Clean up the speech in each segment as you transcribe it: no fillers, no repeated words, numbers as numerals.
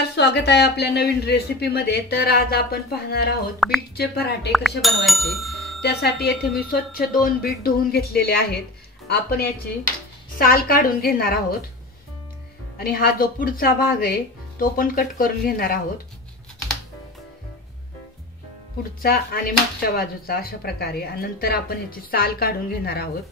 नमस्कार, स्वागत आहे आपल्या नवीन रेसिपी मध्ये। तर आज आपण पाहणार आहोत बीटचे पराठे कसे बनवायचे। त्यासाठी येथे मी स्वच्छ 2 बीट धुवून घेतलेले आहेत। आपण याची साल काढून घेणार आहोत आणि हा जो पुढचा भाग आहे तो पण कट करून घेणार आहोत। पुढचा आणि मागच्या बाजूचा अशा प्रकारे, आणि नंतर आपण याची साल काढून घेणार आहोत।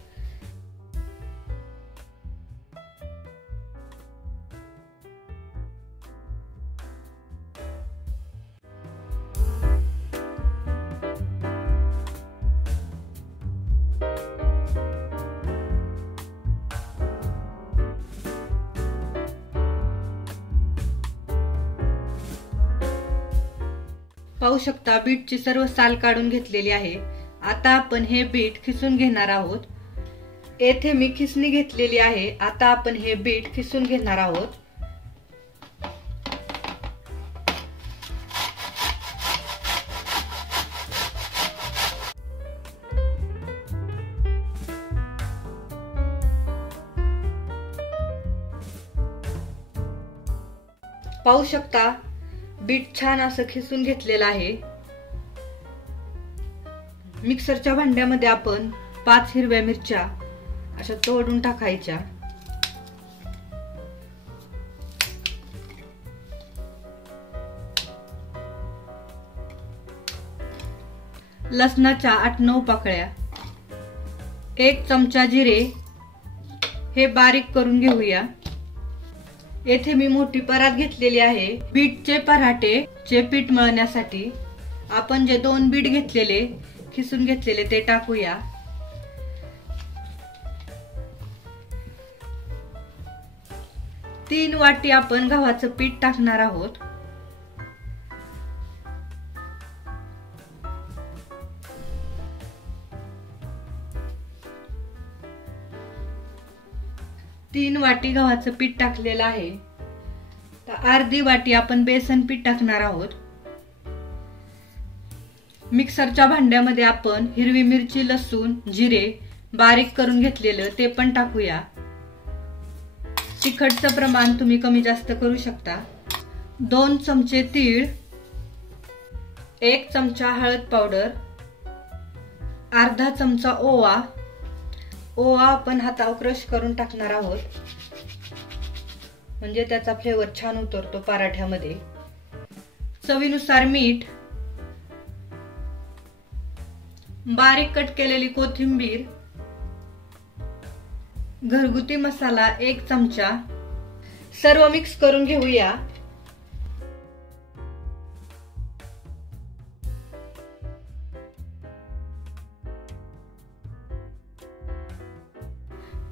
पाहू शकता बीटची सर्व साल काढून घेतलेली आहे। आता आपण हे बीट खिसून घेणार आहोत। येथे मी खिसणी घेतलेली आहे। आता आपण हे बीट खिसून घेणार आहोत। पाहू शकता बीट छान असं खिसून घेतलेलं आहे। मिक्सरच्या भांड्यामध्ये आपण 5 हिरव्या मिरच्या अशा तोडून टाकायच्या। लसणाच्या 8-9 पाकळ्या, 1 चमचा जिरे हे बारीक करून घेऊया। येथे मी मोठी परात घेतलेली आहे। बीटचे पराठे चे पीठ मळण्यासाठी आपण जे 2 बीट घेतलेले खिसून घेतलेले ते टाकूया। तीन वाटी आपण गव्हाचं पीठ टाकणार आहोत। तीन वाटी गव्हाचं पीठ टाकलेलं आहे। तर अर्धी वाटी आपण बेसन पीठ टाकणार आहोत। मिक्सरच्या भांड्यामध्ये आपण हिरवी मिरची, लसूण, जिरे बारीक करून घेतलेलं ते पण टाकूया। तिखटचं प्रमाण तुम्ही कमी जास्त करू शकता। 2 चमचे तीळ, 1 चमचा हळद पावडर, अर्धा चमचा ओवा आपण हातावर क्रश करून टाकणार आहोत, म्हणजे त्याचा फ्लेवर छान उतरतो पराठ्यामध्ये। चवीनुसार मीठ, बारीक कट केलेली कोथिंबीर, घरगुती मसाला 1 चमचा, सर्व मिक्स करून घेऊया।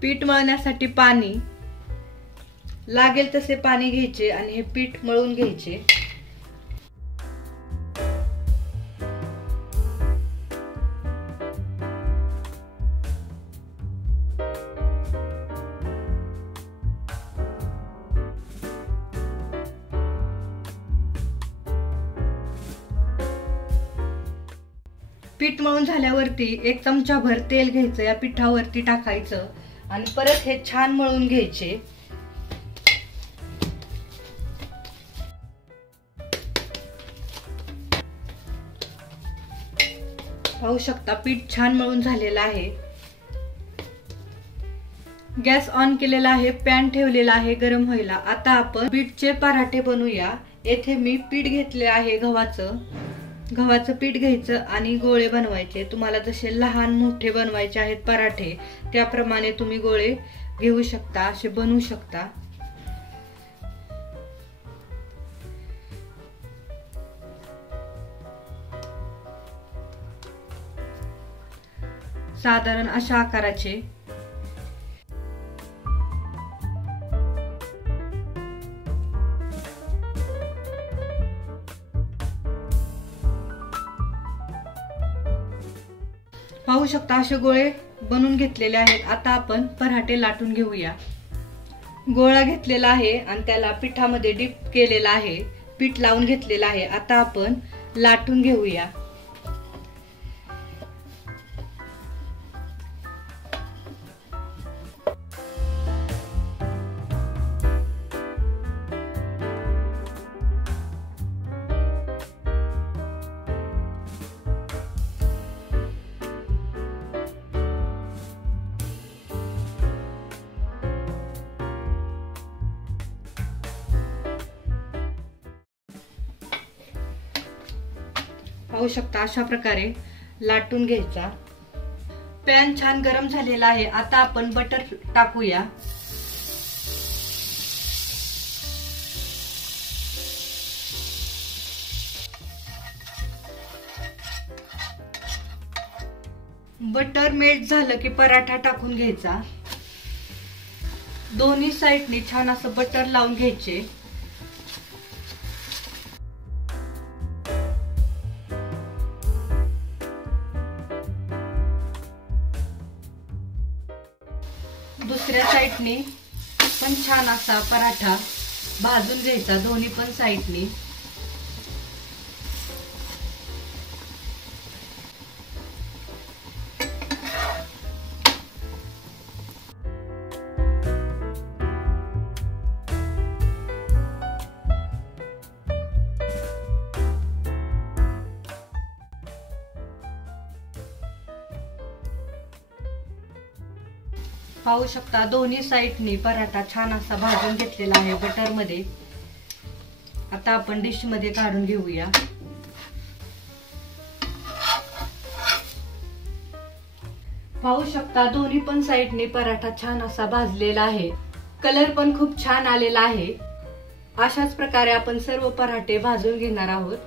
पीठ मळण्यासाठी पाणी लागेल तसे पाणी घ्यायचे आणि हे पीठ मळून घ्यायचे। पीठ मळून झाल्यावरती 1 चमचा भर तेल घ्यायचं, या पिठावरती टाकायचं आणि परत हे छान मळून घ्यायचे। पाहू शकता पीठ छान मळून झालेलं आहे। गॅस ऑन केलेला आहे, पॅन ठेवलेला आहे गरम व्हायला। आता आपण बीटचे पराठे बनवूया। येथे मी पीठ घेतले आहे गव्हाचं पीठ घ्यायचं आणि गोळे बनवायचे। तुम्हाला जसे लहान मोठे बनवायचे आहेत पराठे त्याप्रमाणे तुम्ही गोळे घेऊ शकता, असे बनवू शकता। साधारण अशा आकाराचे पाहू शकता, असे गोळे बनवून घेतलेले आहेत। आता आपण पराठे लाटून घेऊया। गोळा घेतलेला आहे आणि त्याला पिठामध्ये डिप केलेला आहे, पीठ लावून घेतलेलं आहे। आता आपण लाटून घेऊया। पाहू शकता अशा प्रकारे लाटून घ्यायचा। पॅन छान गरम झालेला आहे। आता आपण बटर टाकूया। बटर मेल्ट झालं की पराठा टाकून घ्यायचा। दोन्ही साइडनी छान असं बटर लावून घ्यायचे। दुसऱ्या साइडनी पण छान असा पराठा भाजून घ्यायचा दोन्ही पण साइडनी। पाहू शकता दोन्ही साइडनी पराठा छान असा भाजून घेतलेला आहे बटर मध्ये। आता आपण डिश मध्ये काढून घेऊया। पाहू शकता दोन्ही पण साइडनी पराठा छान असा भाजलेला आहे। कलर पण खूप छान आलेला आहे। अशाच प्रकारे आपण सर्व पराठे भाजून घेणार आहोत।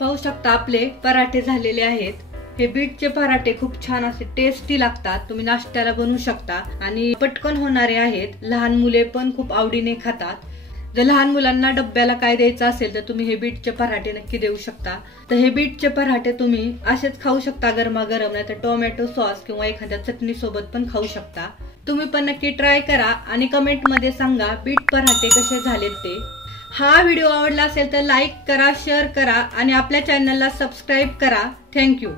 पाहू शकता आपले पराठे झालेले आहेत। हे बीटचे पराठे खूप छान असे टेस्टी लागतात। तुम्ही नाश्त्याला बनवू शकता आणि पटकन होणारे आहेत। लहान मुले पण खूप आवडीने खातात। जर लहान मुलांना डब्याला काय द्यायचं असेल तर तुम्ही हे बीटचे पराठे नक्की देऊ शकता। तर हे बीटचे पराठे तुम्ही असेच खाऊ शकता गरमागरम, नाही तर टोमॅटो सॉस किंवा एखाद्या चटणी सोबत पण खाऊ शकता। तुम्ही पण नक्की ट्राय करा आणि कमेंट मध्ये सांगा बीट पराठे कसे झालेत ते। हा व्हिडिओ आवडला असेल तर लाईक करा, शेअर करा आणि आपल्या चॅनलला सबस्क्राईब करा। थँक्यू।